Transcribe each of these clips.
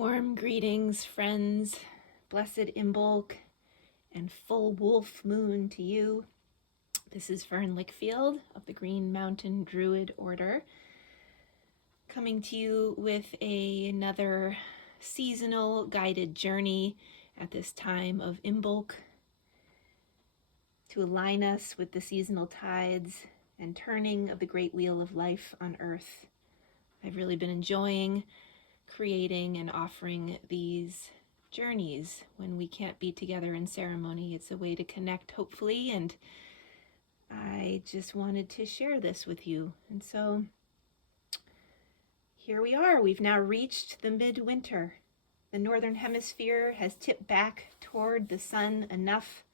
Warm greetings, friends. Blessed Imbolc and full wolf moon to you. This is Fearn Lickfield of the Green Mountain Druid Order, coming to you with another seasonal guided journey at this time of Imbolc to align us with the seasonal tides and turning of the great wheel of life on Earth. I've really been enjoying creating and offering these journeys when we can't be together in ceremony. It's a way to connect, hopefully, and I just wanted to share this with you. And so here we are. We've now reached the midwinter. The northern hemisphere has tipped back toward the sun enough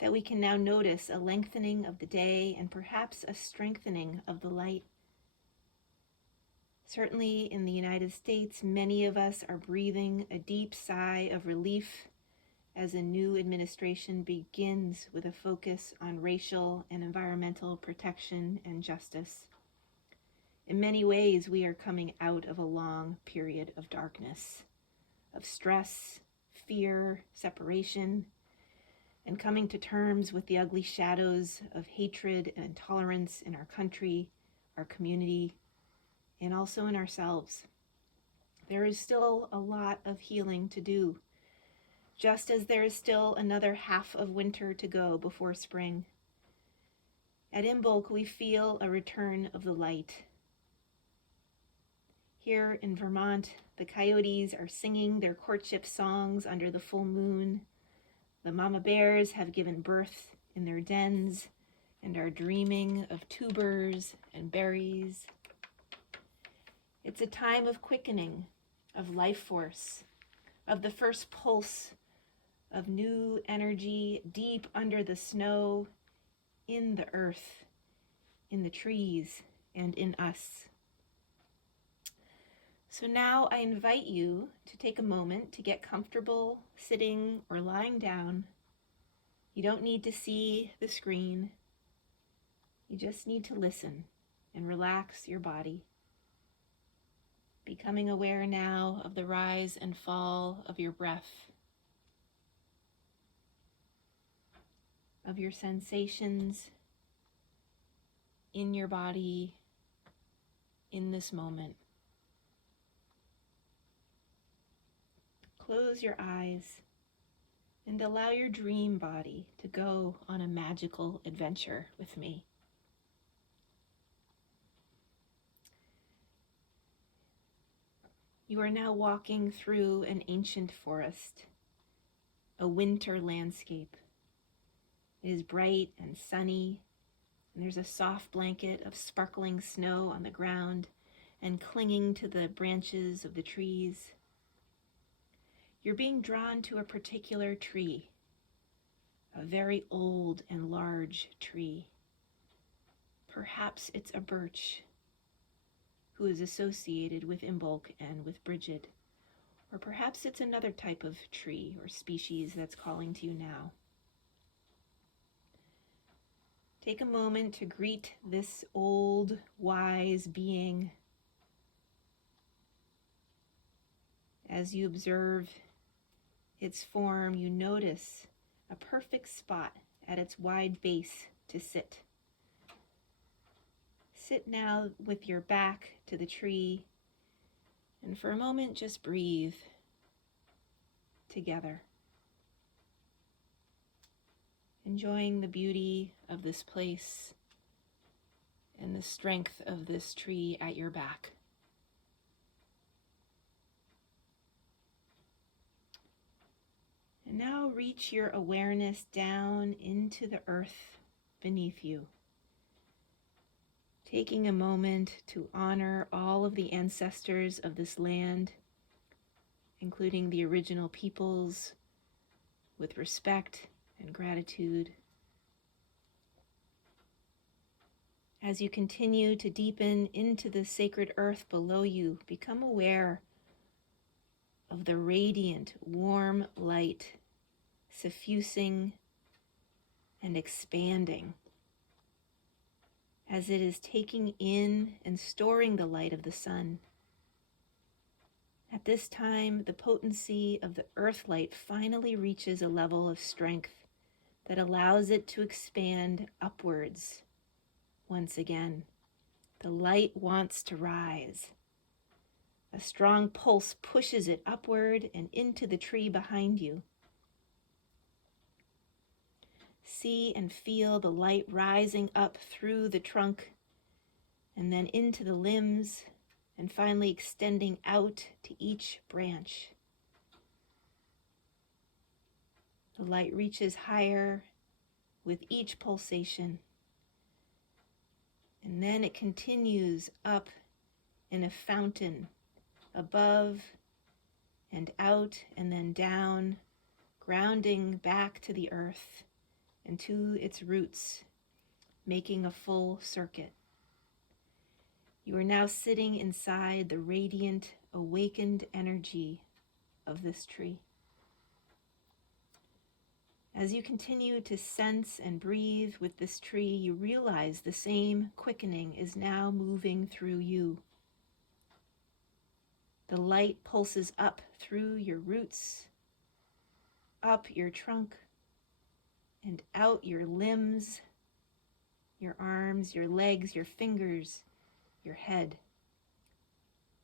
that we can now notice a lengthening of the day and perhaps a strengthening of the light. Certainly in the United States, many of us are breathing a deep sigh of relief as a new administration begins with a focus on racial and environmental protection and justice. In many ways, we are coming out of a long period of darkness, of stress, fear, separation, and coming to terms with the ugly shadows of hatred and intolerance in our country, our community, and also in ourselves. There is still a lot of healing to do, just as there is still another half of winter to go before spring. At Imbolc, we feel a return of the light. Here in Vermont, the coyotes are singing their courtship songs under the full moon. The mama bears have given birth in their dens and are dreaming of tubers and berries. It's a time of quickening, of life force, of the first pulse of new energy deep under the snow, in the earth, in the trees, and in us. So now I invite you to take a moment to get comfortable sitting or lying down. You don't need to see the screen. You just need to listen and relax your body. Becoming aware now of the rise and fall of your breath, of your sensations in your body in this moment. Close your eyes and allow your dream body to go on a magical adventure with me. You are now walking through an ancient forest, a winter landscape. It is bright and sunny, and there's a soft blanket of sparkling snow on the ground and clinging to the branches of the trees. You're being drawn to a particular tree, a very old and large tree. Perhaps it's a birch, who is associated with Imbolc and with Brigid. Or perhaps it's another type of tree or species that's calling to you now. Take a moment to greet this old, wise being. As you observe its form, you notice a perfect spot at its wide base to sit. Sit now with your back to the tree, and for a moment just breathe together, enjoying the beauty of this place and the strength of this tree at your back. And now reach your awareness down into the earth beneath you, taking a moment to honor all of the ancestors of this land, including the original peoples, with respect and gratitude. As you continue to deepen into the sacred earth below you, become aware of the radiant, warm light suffusing and expanding as it is taking in and storing the light of the sun. At this time, the potency of the earth light finally reaches a level of strength that allows it to expand upwards once again. The light wants to rise. A strong pulse pushes it upward and into the tree behind you. See and feel the light rising up through the trunk and then into the limbs and finally extending out to each branch. The light reaches higher with each pulsation, and then it continues up in a fountain above and out and then down, grounding back to the earth and to its roots, making a full circuit. You are now sitting inside the radiant, awakened energy of this tree. As you continue to sense and breathe with this tree, you realize the same quickening is now moving through you. The light pulses up through your roots, up your trunk, and out your limbs, your arms, your legs, your fingers, your head.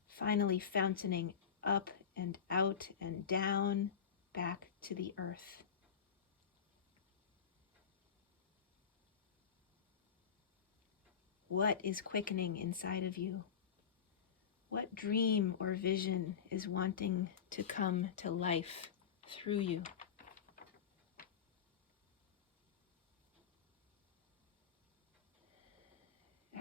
Finally fountaining up and out and down back to the earth. What is quickening inside of you? What dream or vision is wanting to come to life through you?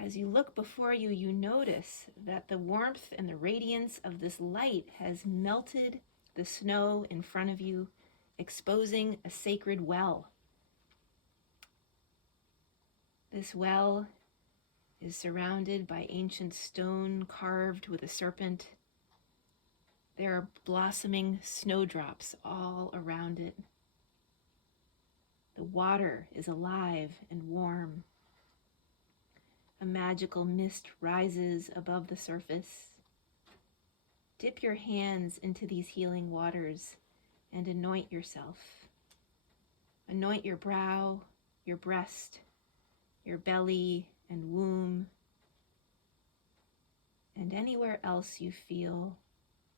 As you look before you, you notice that the warmth and the radiance of this light has melted the snow in front of you, exposing a sacred well. This well is surrounded by ancient stone carved with a serpent. There are blossoming snowdrops all around it. The water is alive and warm. A magical mist rises above the surface. Dip your hands into these healing waters and anoint yourself. Anoint your brow, your breast, your belly and womb, and anywhere else you feel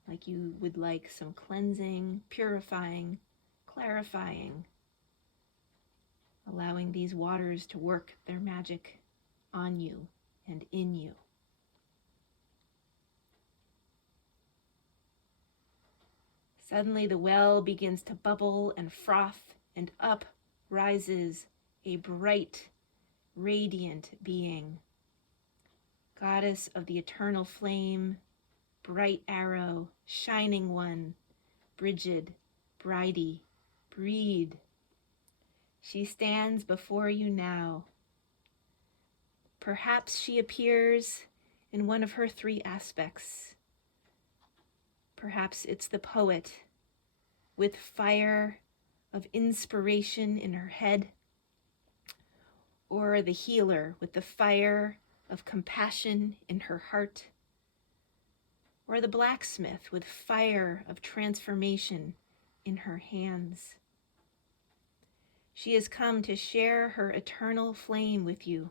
like you would like some cleansing, purifying, clarifying, allowing these waters to work their magic on you and in you. Suddenly the well begins to bubble and froth, and up rises a bright, radiant being, goddess of the eternal flame, bright arrow, shining one, Brigid, Bridie, Breed. She stands before you now. Perhaps she appears in one of her three aspects. Perhaps it's the poet with fire of inspiration in her head, or the healer with the fire of compassion in her heart, or the blacksmith with fire of transformation in her hands. She has come to share her eternal flame with you.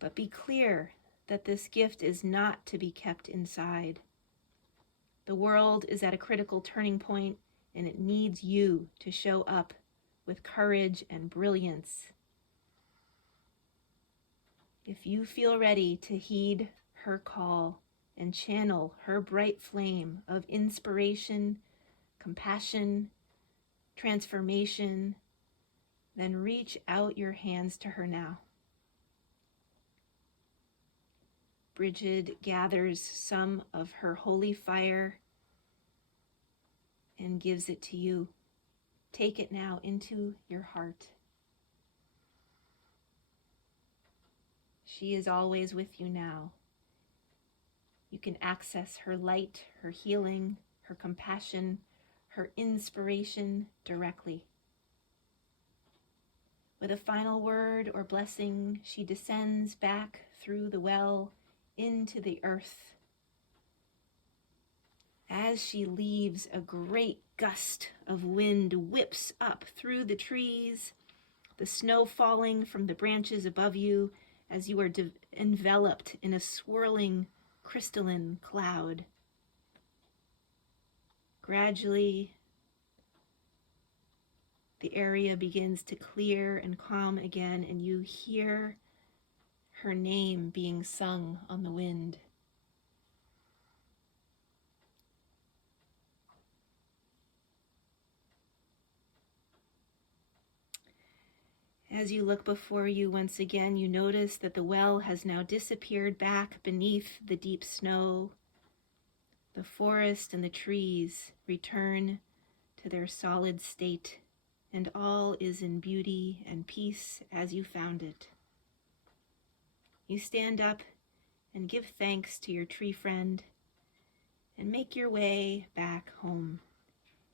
But be clear that this gift is not to be kept inside. The world is at a critical turning point, and it needs you to show up with courage and brilliance. If you feel ready to heed her call and channel her bright flame of inspiration, compassion, transformation, then reach out your hands to her now. Brigid gathers some of her holy fire and gives it to you. Take it now into your heart. She is always with you now. You can access her light, her healing, her compassion, her inspiration directly. With a final word or blessing, she descends back through the well into the earth. As she leaves, a great gust of wind whips up through the trees, the snow falling from the branches above you as you are enveloped in a swirling crystalline cloud. Gradually, the area begins to clear and calm again, and you hear her name being sung on the wind. As you look before you once again, you notice that the well has now disappeared back beneath the deep snow. The forest and the trees return to their solid state, and all is in beauty and peace as you found it. You stand up and give thanks to your tree friend and make your way back home,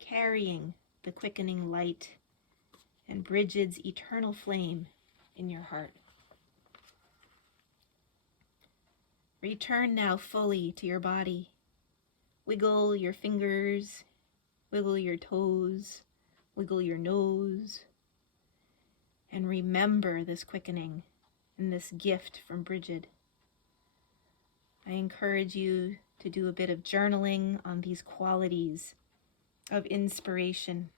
carrying the quickening light and Brigid's eternal flame in your heart. Return now fully to your body. Wiggle your fingers, wiggle your toes, wiggle your nose, and remember this quickening and this gift from Brigid. I encourage you to do a bit of journaling on these qualities of inspiration,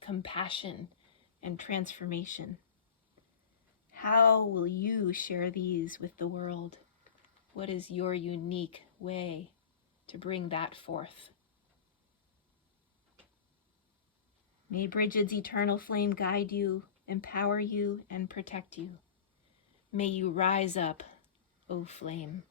compassion, and transformation. How will you share these with the world? What is your unique way to bring that forth? May Brigid's eternal flame guide you, empower you, and protect you. May you rise up, O flame.